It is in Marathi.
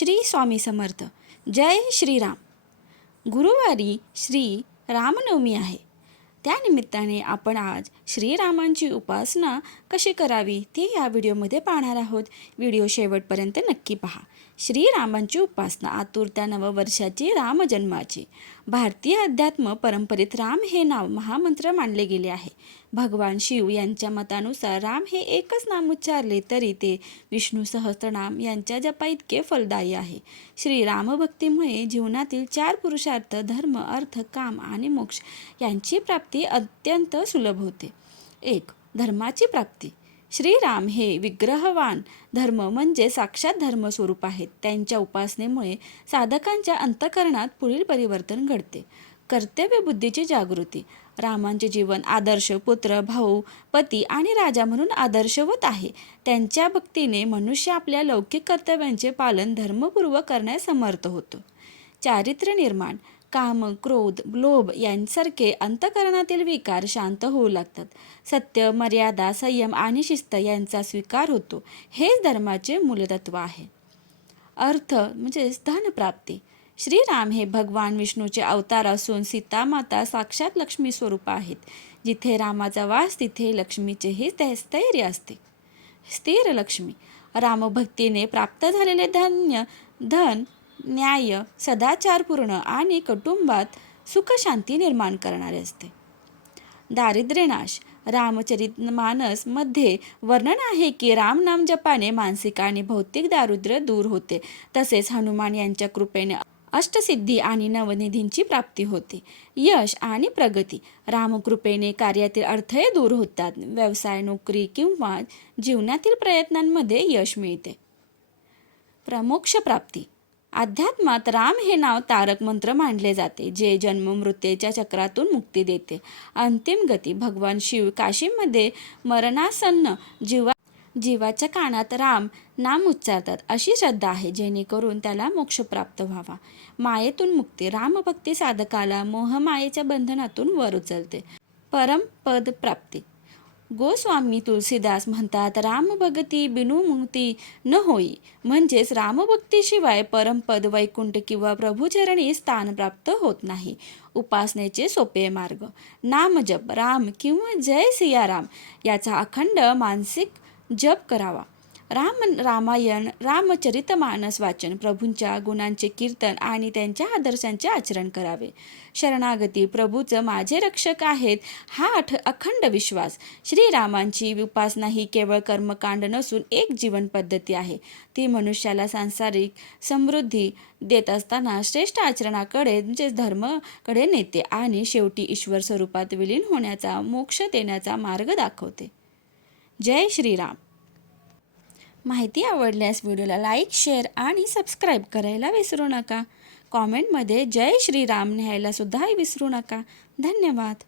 श्री स्वामी समर्थ. जय श्रीराम. गुरुवारी श्री रामनवमी आहे. त्यानिमित्ताने आपण आज श्रीरामांची उपासना कशी करावी ते या व्हिडिओमध्ये पाहणार आहोत. व्हिडिओ शेवटपर्यंत नक्की पहा. श्रीरामांची उपासना आतुरता नववर्षाची रामजन्माची. भारतीय अध्यात्म परंपरेत राम हे नाव महामंत्र मानले गेले आहे. भगवान शिव यांच्या मतानुसार राम हे एकच नाम उच्चारले तरी ते विष्णू सहस्त्रनाम यांच्या जपा इतके फलदायी आहे. श्री रामभक्तीमुळे जीवनातील 4 पुरुषार्थ धर्म, अर्थ, काम आणि मोक्ष यांची प्राप्ती अत्यंत सुलभ होते. 1. धर्माची प्राप्ती. श्रीराम हे विग्रहवान धर्म म्हणजे साक्षात धर्मस्वरूप आहेत. त्यांच्या उपासनेमुळे साधकांच्या अंतःकरणात पुढील परिवर्तन घडते. कर्तव्य बुद्धीची जागृती. रामांचे जीवन आदर्श पुत्र, भाऊ, पती आणि राजा म्हणून आदर्शवत आहे. त्यांच्या भक्तीने मनुष्य आपल्या लौकिक कर्तव्यांचे पालन धर्मपूर्वक करण्यास समर्थ होतो. चारित्र्य निर्माण. काम, क्रोध, लोभ यांसारखे अंतःकरणातील विकार शांत होऊ लागतात. सत्य, मर्यादा, संयम आणि शिस्त यांचा स्वीकार होतो. हेच धर्माचे मूलतत्व आहे. अर्थ म्हणजेच धनप्राप्ती. श्रीराम हे भगवान विष्णूचे अवतार असून सीता माता साक्षात लक्ष्मी स्वरूप आहेत. जिथे रामाचा वास तिथे लक्ष्मीचेही स्थैर्य असते. स्थिर लक्ष्मी. रामभक्तीने प्राप्त झालेले धन न्याय, सदाचारपूर्ण आणि कुटुंबात सुखशांती निर्माण करणारे असते. दारिद्र्यनाश. रामचरितमानस मध्ये वर्णन आहे की राम नाम जपाने मानसिक आणि भौतिक दारिद्र्य दूर होते. तसेच हनुमान यांच्या कृपेने अष्टसिद्धी आणि नवनिधींची प्राप्ती होते. यश आणि प्रगती. रामकृपेने कार्यातील अडथळे दूर होतात. व्यवसाय, नोकरी किंवा जीवनातील प्रयत्नांमध्ये यश मिळते. प्रमोक्ष प्राप्ती. अध्यात्मात राम हे नाव तारक मंत्र मानले जाते, जे जन्ममृत्यूच्या चक्रातून मुक्ती देते. अंतिम गती. भगवान शिव काशीमध्ये मरणासन्न जीवाच्या कानात राम नाम उच्चारतात अशी श्रद्धा आहे, जेणेकरून त्याला मोक्ष प्राप्त व्हावा. मायेतून मुक्ती. रामभक्ती साधकाला मोहमायेच्या बंधनातून वर उचलते. परमपद प्राप्ती. गोस्वामी तुलसीदास म्हणतात, रामभगती बिनु मुक्ती न होई. म्हणजेच रामभक्तीशिवाय परमपद, वैकुंठ किंवा प्रभुचरणी स्थान प्राप्त होत नाही. उपासनेचे सोपे मार्ग. नामजप. राम किंवा जय सियाराम याचा अखंड मानसिक जप करावा. रामायण, रामचरितमानस वाचन, प्रभूंच्या गुणांचे कीर्तन आणि त्यांच्या आदर्शांचे आचरण करावे. शरणागती. प्रभूच माझे रक्षक आहेत हा अखंड विश्वास. श्रीरामांची उपासना ही केवळ कर्मकांड नसून एक जीवन पद्धती आहे. ती मनुष्याला सांसारिक समृद्धी देत असताना श्रेष्ठ आचरणाकडे म्हणजेच धर्माकडे नेते आणि शेवटी ईश्वर स्वरूपात विलीन होण्याचा, मोक्ष देण्याचा मार्ग दाखवते. जय श्रीराम. माहिती आवडल्यास व्हिडिओला लाईक, शेअर आणि सबस्क्राईब करायला विसरू नका. कॉमेंटमध्ये जय श्रीराम लिहायला सुद्धा विसरू नका. धन्यवाद.